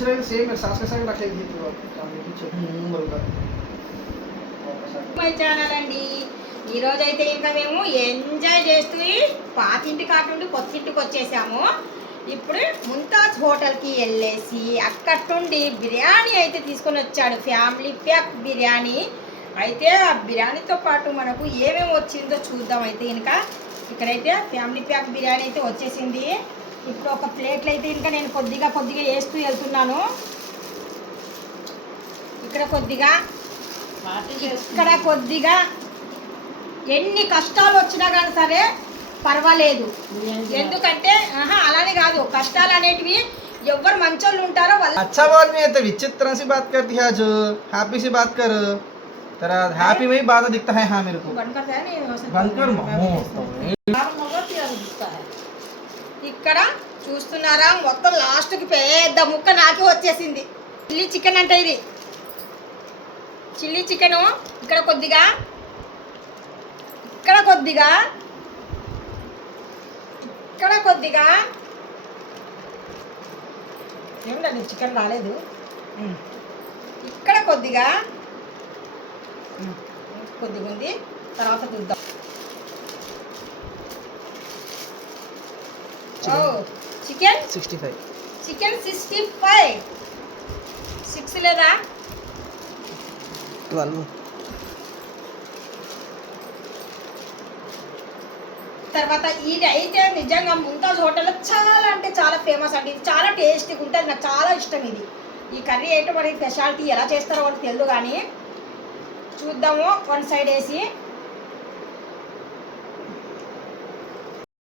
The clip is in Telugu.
సేమ్ సాస్కసాగ అట్లా మై ఛానల్ అండి. ఈరోజు అయితే ఇంకా మేము ఎంజాయ్ చేస్తూ పాతింటి కాటుండి కొత్తింటికి వచ్చేసాము. ఇప్పుడు ముంతాజ్ హోటల్కి వెళ్ళేసి అక్కడుండి బిర్యానీ అయితే తీసుకొని వచ్చాడు, ఫ్యామిలీ ప్యాక్ బిర్యానీ. అయితే ఆ బిర్యానీతో పాటు మనకు ఏమేమి వచ్చిందో చూద్దాం. అయితే ఇంకా ఇక్కడైతే ఫ్యామిలీ ప్యాక్ బిర్యానీ అయితే వచ్చేసింది. ఇప్పుడు ఒక ప్లేట్లు అయితే ఇంకా నేను కొద్దిగా వేస్తూ వెళ్తున్నాను. ఇక్కడ కొద్దిగా ఎన్ని కష్టాలు వచ్చినా కానీ సరే పర్వాలేదు. ఎందుకంటే అలానే కాదు, కష్టాలు అనేటివి ఎవరు మంచోళ్ళు ఉంటారో వాళ్ళు. अच्छा बोल में तो विचित्र से बात करती है, जो हैप्पी से बात कर तेरा हैप्पी में ही बात दिखता है। हाँ मेरे को बंद कर ఇక్కడ చూస్తున్నారా, మొత్తం లాస్ట్కి పెద్ద ముక్క నాకే వచ్చేసింది. చిల్లీ చికెన్ అంటే ఇది చిల్లీ చికెను. ఇక్కడ కొద్దిగా ఏమిటండి చికెన్ రాలేదు. ఇక్కడ కొద్దిగా ఉంది, తర్వాత చూద్దాం. చికెన్ 65 6 లేదా 12. తర్వాత ఇది అయితే నిజంగా ముంతాజ్ హోటల్లో చాలా అంటే చాలా ఫేమస్ అండి. ఇది చాలా టేస్టీగా ఉంటుంది, నాకు చాలా ఇష్టం ఇది. ఈ కర్రీ ఏంటో మనకి స్పెషాలిటీ ఎలా చేస్తారో వాళ్ళకి తెలియదు, కానీ చూద్దాము. వన్ సైడ్ వేసి